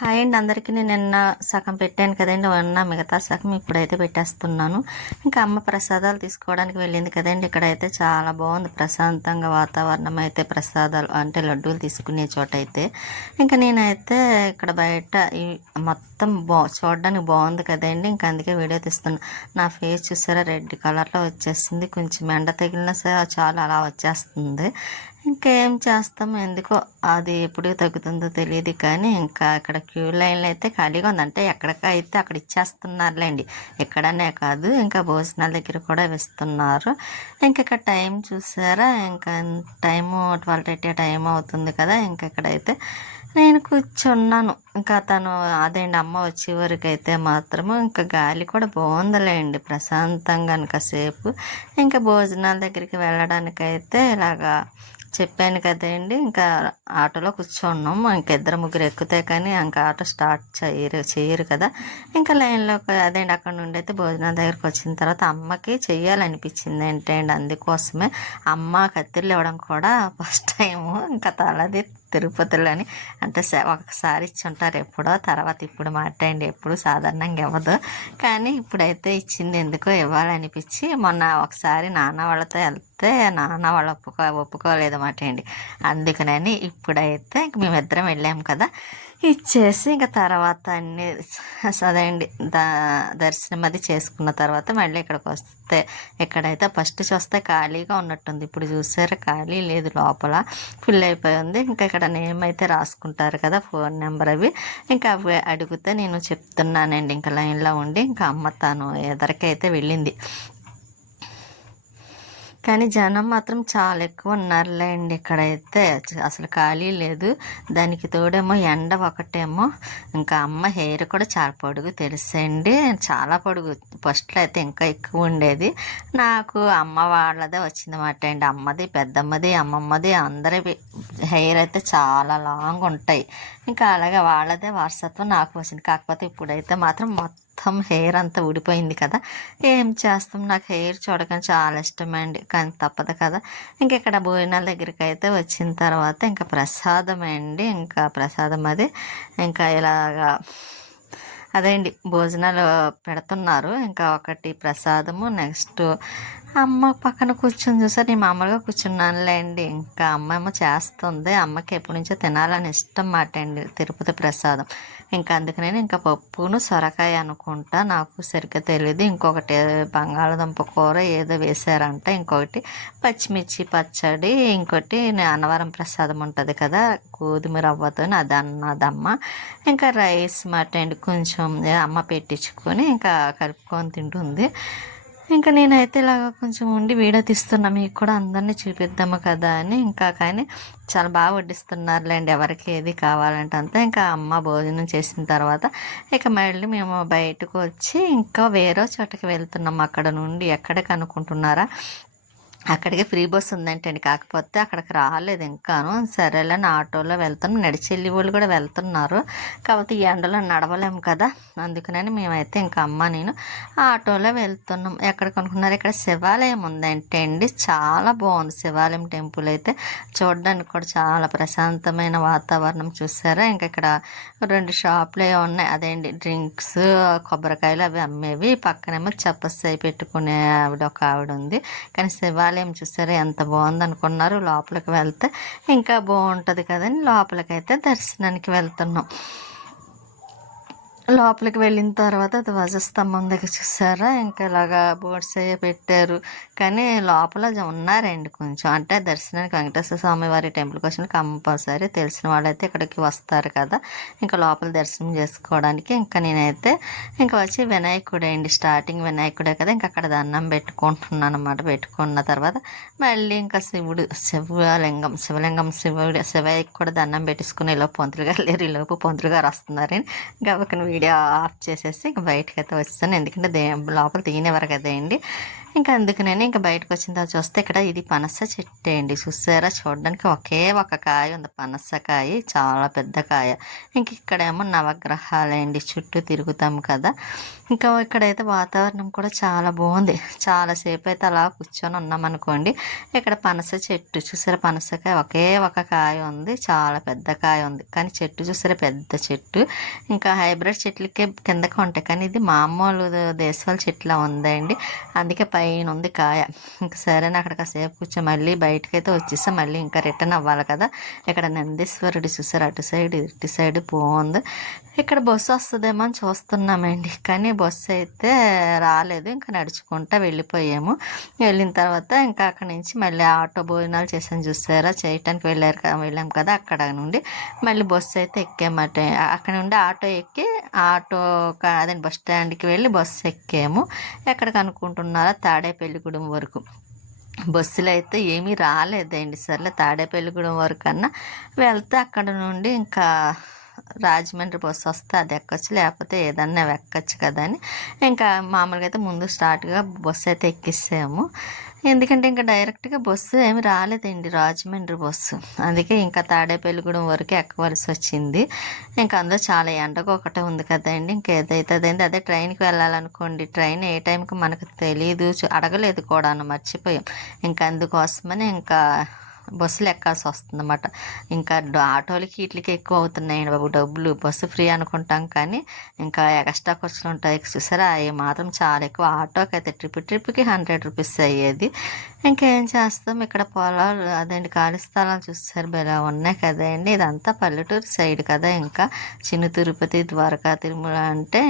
Hi అండి అందరికీ. నేను నిన్న సగం పెట్టాను కదండి, ఉన్న మిగతా సగం ఇప్పుడైతే పెట్టేస్తున్నాను. ఇంకా అమ్మ ప్రసాదాలు తీసుకోవడానికి వెళ్ళింది కదండి. ఇక్కడైతే చాలా బాగుంది, ప్రశాంతంగా వాతావరణం అయితే. ప్రసాదాలు అంటే లడ్డూలు తీసుకునే చోట అయితే ఇంకా నేనైతే ఇక్కడ బయట ఈ మొత్తం చూడడానికి బాగుంది కదండి. ఇంకా అందుకే వీడియో తీస్తున్నాను. నా ఫేస్ చూసారా, రెడ్ కలర్లో వచ్చేసింది. కొంచెం ఎండ తగిలినా సరే చాలా అలా వచ్చేస్తుంది. ఇంకేం చేస్తాం, ఎందుకో అది ఎప్పుడు తగ్గుతుందో తెలియదు. కానీ ఇంకా అక్కడ క్యూ లైన్లో అయితే ఖాళీగా ఉంది. అంటే ఎక్కడికైతే అక్కడ ఇచ్చేస్తున్నారులేండి, ఎక్కడనే కాదు, ఇంకా భోజనాల దగ్గర కూడా ఇస్తున్నారు. ఇంకా ఇక్కడ టైం చూసారా, ఇంకా టైము 12:30 టైం అవుతుంది కదా. ఇంకా ఇక్కడైతే నేను కూర్చున్నాను. ఇంకా తను అదేండి అమ్మ వచ్చే వరకు అయితే మాత్రము ఇంకా గాలి కూడా బాగుందిలేండి, ప్రశాంతంగా కాసేపు. ఇంకా భోజనాల దగ్గరికి వెళ్ళడానికైతే ఇలాగా చెప్పాను కదండి. ఇంకా ఆటోలో కూర్చున్నాం. ఇంకా ఇద్దరు ముగ్గురు ఎక్కితే కానీ ఇంకా ఆటో స్టార్ట్ చేయరు కదా. ఇంకా లైన్లో అదేంటి అక్కడ నుండి అయితే భోజనాల దగ్గరికి వచ్చిన తర్వాత అమ్మకి చెయ్యాలనిపించింది ఏంటండి. అందుకోసమే అమ్మ కత్తిర్లు ఇవ్వడం కూడా ఫస్ట్ టైము. ఇంకా తలది తిరుపతిలోని అంటే ఒకసారి ఇచ్చి ఉంటారు ఎప్పుడో, తర్వాత ఇప్పుడు మాట్లాడండి, ఎప్పుడు సాధారణంగా ఇవ్వదు. కానీ ఇప్పుడైతే ఇచ్చింది, ఎందుకో ఇవ్వాలనిపించి. మొన్న ఒకసారి నాన్న వాళ్ళతో వెళ్తే నాన్న వాళ్ళు ఒప్పుకోలేదన్నమాట అండి. అందుకనని ఇప్పుడైతే మేమిద్దరం వెళ్ళాము కదా, ఇచ్చేసి ఇంకా తర్వాత అన్నీ అదేండి దర్శనం అది చేసుకున్న తర్వాత మళ్ళీ ఇక్కడికి వస్తే ఇక్కడైతే ఫస్ట్ చూస్తే ఖాళీగా ఉన్నట్టుంది. ఇప్పుడు చూసారా, ఖాళీ లేదు, లోపల ఫుల్ అయిపోయి ఉంది. ఇంకా ఇక్కడ నేమ్ అయితే రాసుకుంటారు కదా, ఫోన్ నెంబర్ అవి. ఇంకా అవి అడిగితే నేను చెప్తున్నానండి. ఇంకా లైన్లో ఉండి ఇంకా అమ్మ తాను ఎదరికైతే వెళ్ళింది. కానీ జనం మాత్రం చాలా ఎక్కువ ఉన్నారులేండి. ఇక్కడైతే అసలు ఖాళీ లేదు. దానికి తోడేమో ఎండ ఒకటేమో. ఇంకా అమ్మ హెయిర్ కూడా చాలా పొడుగు, తెలుసండి, చాలా పొడుగు. ఫస్ట్లో అయితే ఇంకా ఎక్కువ ఉండేది. నాకు అమ్మ వాళ్ళదే వచ్చిందన్నమాట అండి. అమ్మది, పెద్దమ్మది, అమ్మమ్మది, అందరి హెయిర్ అయితే చాలా లాంగ్ ఉంటాయి. ఇంకా అలాగే వాళ్ళదే వారసత్వం నాకు వచ్చింది. కాకపోతే ఇప్పుడైతే మాత్రం మొత్తం హెయిర్ అంతా ఊడిపోయింది కదా. ఏం చేస్తాం, నాకు హెయిర్ చూడగానే చాలా ఇష్టమండి, కానీ తప్పదు కదా. ఇంక ఇక్కడ భోజనాల దగ్గరికి అయితే వచ్చిన తర్వాత ఇంకా ప్రసాదం అండి. ఇంకా ప్రసాదం అది ఇంకా ఇలాగా అదేండి భోజనాలు పెడుతున్నారు. ఇంకా ఒకటి ప్రసాదము, నెక్స్ట్ అమ్మ పక్కన కూర్చొని చూసారు. నేను మామూలుగా కూర్చున్నానులేండి. ఇంకా అమ్మ ఏమో చేస్తుంది. అమ్మకి ఎప్పటి నుంచో తినాలని ఇష్టం మాట అండి తిరుపతి ప్రసాదం. ఇంకా అందుకనే ఇంకా పప్పును సొరకాయ అనుకుంటా, నాకు సరిగ్గా తెలియదు. ఇంకొకటి బంగాళదుంప కూర ఏదో వేశారంట, ఇంకొకటి పచ్చిమిర్చి పచ్చడి, ఇంకోటి అన్నవరం ప్రసాదం ఉంటుంది కదా గోధుమ రవ్వతో, అది అన్నదమ్మ. ఇంకా రైస్ మాట అండి, కొంచెం అమ్మ పెట్టించుకొని ఇంకా కలుపుకొని తింటుంది. ఇంకా నేనైతే ఇలాగ కొంచెం ఉండి వీడియో తీస్తున్నా, మీకు కూడా అందరినీ చూపిద్దాము కదా అని. ఇంకా కానీ చాలా బాగా వడ్డిస్తున్నారులేండి, ఎవరికి ఏది కావాలంటే అంతా. ఇంకా అమ్మ భోజనం చేసిన తర్వాత ఇక మళ్ళీ మేము బయటకు వచ్చి ఇంకా వేరే చోటకి వెళ్తున్నాం. అక్కడ నుండి ఎక్కడికి అనుకుంటున్నారా, అక్కడికి ఫ్రీ బస్ ఉందంటండి. కాకపోతే అక్కడికి రాలేదు ఇంకాను. సరేలేని ఆటోలో వెళ్తున్నాం. నడిచెల్లి వాళ్ళు కూడా వెళ్తున్నారు. కాకపోతే ఈ ఎండలో నడవలేము కదా, అందుకని మేమైతే ఇంకా అమ్మ నేను ఆటోలో వెళ్తున్నాం. ఎక్కడికి అనుకున్నారు, ఇక్కడ శివాలయం ఉందంటండి. చాలా బాగుంది శివాలయం టెంపుల్ అయితే. చూడడానికి కూడా చాలా ప్రశాంతమైన వాతావరణం. చూసారా, ఇంకా ఇక్కడ 2 షాపులు ఉన్నాయి. అదేంటి డ్రింక్స్, కొబ్బరికాయలు అవి అమ్మేవి. పక్కనేమో చప్పస్సై పెట్టుకునే ఒక ఆవిడ ఉంది. కానీ శివాలయం చూసారా ఎంత బాగుంది అనుకున్నారు. లోపలికి వెళ్తే ఇంకా బాగుంటుంది కదని లోపలికైతే దర్శనానికి వెళ్తున్నాం. లోపలికి వెళ్ళిన తర్వాత ధ్వజస్తంభం దగ్గర చూసారా, ఇంకా ఇలాగా బోర్డ్స్ అయ్యే పెట్టారు. కానీ లోపల ఉన్నారండి కొంచెం, అంటే దర్శనానికి వెంకటేశ్వర స్వామి వారి టెంపుల్కి వచ్చిన కంపల్సరీ తెలిసిన వాళ్ళైతే ఇక్కడికి వస్తారు కదా, ఇంకా లోపల దర్శనం చేసుకోవడానికి. ఇంకా నేనైతే ఇంకా వచ్చి వినాయకుడే అండి, స్టార్టింగ్ వినాయకుడే కదా, ఇంకా అక్కడ దండం పెట్టుకుంటున్నాను అనమాట. పెట్టుకున్న తర్వాత మళ్ళీ ఇంకా శివయ్యకి కూడా దండం పెట్టేసుకుని ఈలోపు పంతులు గారు లేరు, ఈలోపు పంతులు గారు వస్తున్నారని గబక్కన వీడియో ఆఫ్ చేసేసి ఇంక బయటకు అయితే వచ్చాను. ఎందుకంటే లోపల తీయనివ్వరు కదండి. ఇంకా అందుకనే ఇంకా బయటకు వచ్చిన తర్వాత చూస్తే ఇక్కడ ఇది పనస చెట్టు అండి. చూసారా, చూడడానికి ఒకే ఒక కాయ ఉంది, పనసకాయ, చాలా పెద్ద కాయ. ఇంక ఇక్కడేమో నవగ్రహాలండి, చుట్టూ తిరుగుతాం కదా. ఇంకా ఇక్కడైతే వాతావరణం కూడా చాలా బాగుంది. చాలాసేపు అయితే అలా కూర్చొని ఉన్నామనుకోండి. ఇక్కడ పనస చెట్టు చూసారా, పనసకాయ ఒకే ఒక కాయ ఉంది, చాలా పెద్ద కాయ ఉంది. కానీ చెట్టు చూసారా, పెద్ద చెట్టు. ఇంకా హైబ్రిడ్ చెట్లకే కిందకి ఉంటాయి, కానీ ఇది మామూలు దేశవాళ చెట్లా ఉందండి. అందుకే పైన ఉంది కాయ. ఇంకా సరే అక్కడ కాసేపు కూర్చొని మళ్ళీ బయటకైతే వచ్చేసాం. మళ్ళీ ఇంకా రిటర్న్ అవ్వాలి కదా. ఇక్కడ నందీశ్వరుడు చూసారు, అటు సైడ్ ఇటు సైడ్ బాగుంది. ఇక్కడ బస్సు వస్తుందేమో అని చూస్తున్నామండి, కానీ బస్సు అయితే రాలేదు. ఇంకా నడుచుకుంటా వెళ్ళిపోయాము. వెళ్ళిన తర్వాత ఇంకా అక్కడి నుంచి మళ్ళీ ఆటో భోజనాలు చేసాను చూసారా, చేయటానికి వెళ్ళాం కదా. అక్కడ నుండి మళ్ళీ బస్సు అయితే ఎక్కామట. అక్కడ నుండి ఆటో ఎక్కి అదే బస్ స్టాండ్కి వెళ్ళి బస్సు ఎక్కాము. ఎక్కడికి అనుకుంటున్నారా, తాడేపల్లిగూడెం వరకు. బస్సులు అయితే ఏమీ రాలేదండి. సర్లే తాడేపల్లిగూడెం వరకు అన్నా వెళ్తే అక్కడ నుండి ఇంకా రాజమండ్రి బస్సు వస్తే అది ఎక్కొచ్చు, లేకపోతే ఏదన్నా ఎక్కొచ్చు కదా అని ఇంకా మామూలుగా అయితే ముందు స్టార్ట్గా బస్సు అయితే ఎక్కిస్తాము. ఎందుకంటే ఇంకా డైరెక్ట్గా బస్సు ఏమి రాలేదండి, రాజమండ్రి బస్సు. అందుకే ఇంకా తాడేపల్లిగూడెం వరకు ఎక్కవలసి వచ్చింది. ఇంకా అందులో చాలా ఎండగా ఒకటే ఉంది కదండి. ఇంకేదైతే అదైంది. అదే ట్రైన్కి వెళ్ళాలనుకోండి, ట్రైన్ ఏ టైంకి మనకు తెలియదు, అడగలేదు కూడా, మర్చిపోయాం. ఇంకా అందుకోసమని ఇంకా బస్సులు ఎక్కాల్సి వస్తుంది అన్నమాట. ఇంకా ఆటోలకి వీటికి ఎక్కువ అవుతున్నాయండి బాబు డబ్బులు. బస్సు ఫ్రీ అనుకుంటాం కానీ ఇంకా ఎక్స్ట్రా ఖర్చులు ఉంటాయి చూసారా, అవి మాత్రం చాలా ఎక్కువ. ఆటోకి అయితే ట్రిప్కి 100 రూపీస్ అయ్యేది. ఇంకేం చేస్తాం, ఇక్కడ పొలాలు అదండి, ఖాళీ స్థలాలు చూస్తారు భలే ఉన్నాయి కదండి. ఇదంతా పల్లెటూరు సైడ్ కదా. ఇంకా చిన్న తిరుపతి, ద్వారకా, తిరుమల అంటే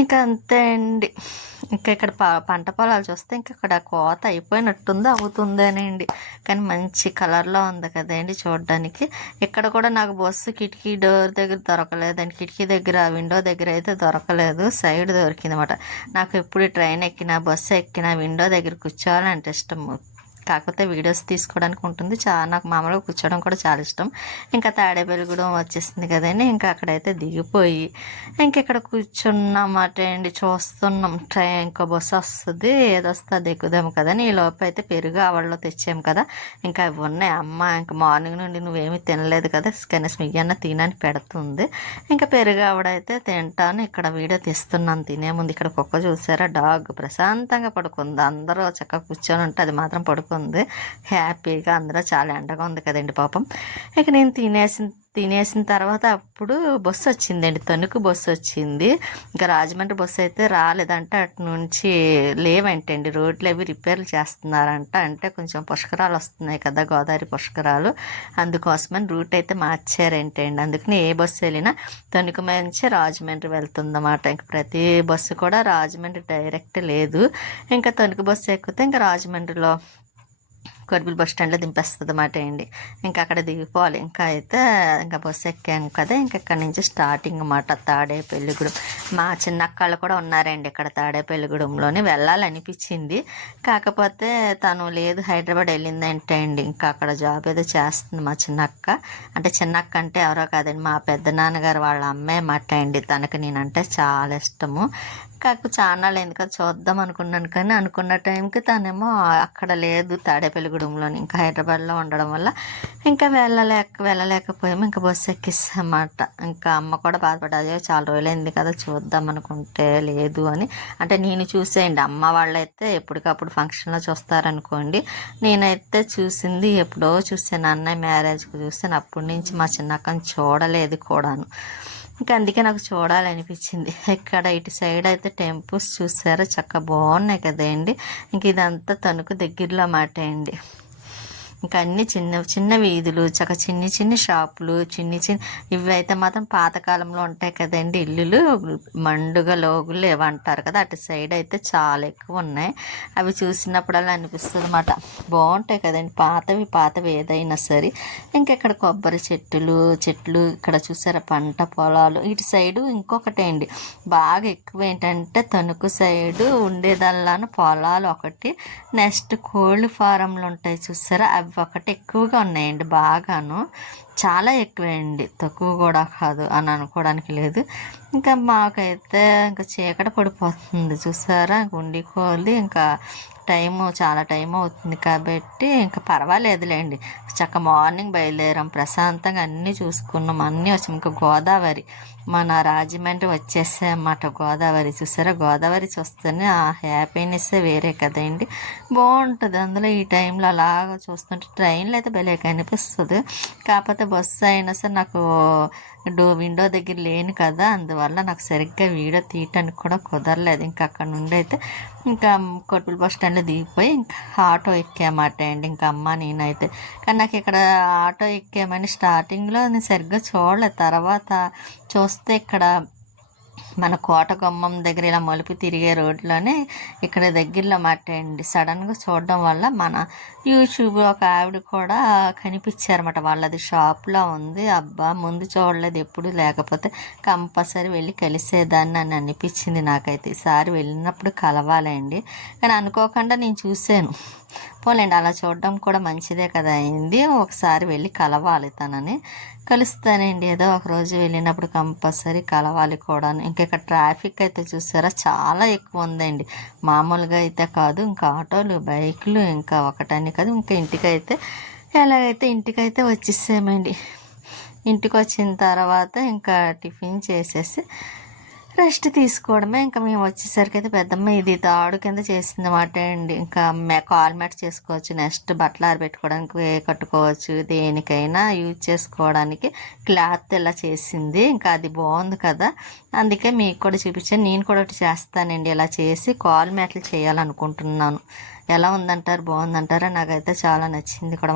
ఇంకా అంతే అండి. ఇంకా ఇక్కడ పంట పొలాలు చూస్తే ఇంకా ఇక్కడ కోత అయిపోయినట్టుంది, అవుతుందేనండి. కానీ మంచి కలర్లో ఉంది కదండి చూడడానికి. ఇక్కడ కూడా నాకు బస్సు కిటికీ డోర్ దగ్గర దొరకలేదండి. కిటికీ దగ్గర, విండో దగ్గర అయితే దొరకలేదు, సైడ్ దొరికింది అనమాట. నాకు ఎప్పుడు ట్రైన్ ఎక్కినా, బస్సు ఎక్కినా విండో దగ్గర కూర్చోవాలంటే ఇష్టం. కాకపోతే వీడియోస్ తీసుకోవడానికి ఉంటుంది, నాకు మామూలుగా కూర్చోవడం కూడా చాలా ఇష్టం. ఇంకా తాడేపల్లిగూడెం వచ్చేసింది కదండి. ఇంకా అక్కడైతే దిగిపోయి ఇంకెక్కడ కూర్చున్నమాట అండి, చూస్తున్నాం. ఇంకో బస్సు వస్తుంది, ఏదొస్తే అది ఎక్కుదాము కదని. ఈ లోపు అయితే పెరుగు ఆవడలో తెచ్చాము కదా. ఇంకా అవి ఉన్నాయి. అమ్మ ఇంకా మార్నింగ్ నుండి నువ్వేమీ తినలేదు కదా, కనీసం ఇవన్న తినని పెడుతుంది. ఇంకా పెరుగు ఆవడైతే తింటాను. ఇక్కడ వీడియో తీస్తున్నాను తినే ముందు. ఇక్కడ కుక్క చూసారా, డాగ్ ప్రశాంతంగా పడుకుంది. అందరూ చక్కగా కూర్చొని ఉంటే అది మాత్రం పడుకుంది హ్యాపీగా. అందరూ చాలా ఎండగా ఉంది కదండి పాపం. ఇక నేను తినేసిన తర్వాత అప్పుడు బస్సు వచ్చిందండి, తణుకు బస్సు వచ్చింది. ఇంకా రాజమండ్రి బస్సు అయితే రాలేదంట. అటు నుంచి లేవంటండి, రోడ్లు అవి రిపేర్లు చేస్తున్నారంట. అంటే కొంచెం పుష్కరాలు వస్తున్నాయి కదా, గోదావరి పుష్కరాలు, అందుకోసమని రూట్ అయితే మార్చారంటండి. అందుకని ఏ బస్సు వెళ్ళినా తణుకు నుంచి రాజమండ్రి వెళ్తుందన్నమాట. ఇంకా ప్రతి బస్సు కూడా రాజమండ్రి డైరెక్ట్ లేదు. ఇంకా తణుకు బస్సు ఎక్కితే ఇంకా రాజమండ్రిలో కొర్బిల్ బస్ స్టాండ్లో దింపేస్తుంది అన్నమాట అండి. ఇంకా అక్కడ దిగిపోవాలి. ఇంకా అయితే ఇంకా బస్సు ఎక్కాం కదా. ఇంకా ఇక్కడ నుంచి స్టార్టింగ్ అన్నమాట తాడేపల్లిగూడెం. మా చిన్నక్కళ్ళు కూడా ఉన్నారండి ఇక్కడ తాడేపల్లిగూడెంలోని. వెళ్ళాలనిపించింది, కాకపోతే తను లేదు, హైదరాబాద్ వెళ్ళిందంటే అండి. ఇంకా అక్కడ జాబ్ ఏదో చేస్తుంది మా చిన్నక్క. అంటే చిన్నక్క అంటే ఎవరో కాదండి, మా పెద్ద నాన్నగారు వాళ్ళ అమ్మాయి మాట అండి. తనకు నేనంటే చాలా ఇష్టము. కాకపోతే ఛానల్ ఎందుకంటే చూద్దాం అనుకున్నాను, కానీ అనుకున్న టైంకి తనేమో అక్కడ లేదు తాడేపల్లిగూడెంలోని, ఇంకా హైదరాబాద్లో ఉండడం వల్ల ఇంకా వెళ్ళలేకపోయాము. ఇంకా బస్సు ఎక్కిస్తామన్నమాట. ఇంకా అమ్మ కూడా బాధపడ్డది, చాలా రోజులైంది కదా చూద్దాం అనుకుంటే లేదు అని. అంటే నేను చూసేయండి, అమ్మ వాళ్ళైతే ఎప్పటికప్పుడు ఫంక్షన్లో చూస్తారనుకోండి. నేనైతే చూసింది ఎప్పుడో చూసాను, అన్నయ్య మ్యారేజ్కి చూసాను. అప్పటి నుంచి మా చిన్నక్కని చూడలేదు కూడాను. ఇంకా అందుకే నాకు చూడాలనిపించింది. ఇక్కడ ఇటు సైడ్ అయితే టెంపుల్స్ చూసారా, చక్కగా బాగున్నాయి కదండి. ఇంక ఇదంతా తణుకు దగ్గరలో మాట అండి. ఇంకా అన్ని చిన్న చిన్న వీధులు, చక్క చిన్ని షాపులు, ఇవి అయితే మాత్రం పాతకాలంలో ఉంటాయి కదండి ఇల్లులు, మండుగ లోగులు ఏమంటారు కదా, అటు సైడ్ అయితే చాలా ఎక్కువ ఉన్నాయి. అవి చూసినప్పుడల్లా అనిపిస్తుంది అన్నమాట, బాగుంటాయి కదండి పాతవి ఏదైనా సరే. ఇంకా ఇక్కడ కొబ్బరి చెట్లు ఇక్కడ చూసారా, పంట పొలాలు. ఇటు సైడు ఇంకొకటి అండి బాగా ఎక్కువ ఏంటంటే, తణుకు సైడు ఉండేదల్లాను పొలాలు ఒకటి, నెక్స్ట్ కోళ్ళ ఫారంలు ఉంటాయి చూసారా, అవి ఒకటి ఎక్కువగా ఉన్నాయండి బాగాను. చాలా ఎక్కువే అండి, తక్కువ కూడా కాదు అని అనుకోవడానికి లేదు. ఇంకా మాకైతే ఇంకా చీకటి పడిపోతుంది చూసారా, గుండి కోలి ఇంకా చాలా టైం అవుతుంది కాబట్టి ఇంకా పర్వాలేదులేండి. మార్నింగ్ బయలుదేరాం, ప్రశాంతంగా అన్నీ చూసుకున్నాం, అన్నీ వచ్చాం. ఇంకా గోదావరి మన రాజమండ్రి వచ్చేసామన్నమాట. గోదావరి చూసారా, గోదావరి చూస్తేనే ఆ హ్యాపీనెస్ వేరే కదండి, బాగుంటుంది. అందులో ఈ టైంలో అలాగ చూస్తుంటే ట్రైన్లో అయితే భలే కనిపిస్తుంది. కాకపోతే బస్సు అయినా సరే నాకు విండో దగ్గర లేను కదా, అందువల్ల నాకు సరిగ్గా వీడియో తీయటానికి కూడా కుదరలేదు. ఇంకా అక్కడ నుండి అయితే ఇంకా కొట్టుల బస్ స్టాండ్లో దిగిపోయి ఇంకా ఆటో ఎక్కామాట అండి, ఇంకా అమ్మ నేనైతే. కానీ నాకు ఇక్కడ ఆటో ఎక్కామని స్టార్టింగ్లో నేను సరిగ్గా చూడలేదు, తర్వాత చూస్తే ఇక్కడ మన కోట గుమ్మం దగ్గర ఇలా మలుపు తిరిగే రోడ్లోనే ఇక్కడ దగ్గరలో మాట్లాడండి. సడన్గా చూడడం వల్ల మన యూట్యూబ్ ఒక ఆవిడ కూడా కనిపించారన్నమాట. వాళ్ళది షాప్లో ఉంది. అబ్బా ముందు చూడలేదు ఎప్పుడు, లేకపోతే కంపల్సరీ వెళ్ళి కలిసేదాన్ని అని అనిపించింది నాకైతే. ఈసారి వెళ్ళినప్పుడు కలవాలండి, కానీ అనుకోకుండా నేను చూశాను. పోలేండి, అలా చూడడం కూడా మంచిదే కదా అయింది. ఒకసారి వెళ్ళి కలవాలి తనని, కలుస్తానండి ఏదో ఒక రోజు వెళ్ళినప్పుడు కంపల్సరీ కలవాలి కూడా. ఇంకా ఇక్కడ ట్రాఫిక్ అయితే చూసారా చాలా ఎక్కువ ఉందండి, మామూలుగా అయితే కాదు. ఇంకా ఆటోలు బైకులు ఇంకా ఒకటని కాదు. ఇంకా ఇంటికైతే వచ్చేసామండి. ఇంటికి వచ్చిన తర్వాత ఇంకా టిఫిన్ చేసేసి రెస్ట్ తీసుకోవడమే. ఇంకా మేము వచ్చేసరికి అయితే పెద్దమ్మ ఇది తాడు కింద చేసిందన్నమాట అండి. ఇంకా కాల్ మ్యాట్ చేసుకోవచ్చు, నెక్స్ట్ బట్టలు ఆరబెట్టుకోవడానికి కట్టుకోవచ్చు, దేనికైనా యూజ్ చేసుకోవడానికి క్లాత్ ఇలా చేసింది. ఇంకా అది బాగుంది కదా, అందుకే మీకు కూడా చూపించాను. నేను కూడా ఒకటి చేస్తానండి, ఇలా చేసి కాల్ మ్యాట్లు చేయాలనుకుంటున్నాను. ఎలా ఉందంటారు, బాగుందంటారా? నాకైతే చాలా నచ్చింది కూడా.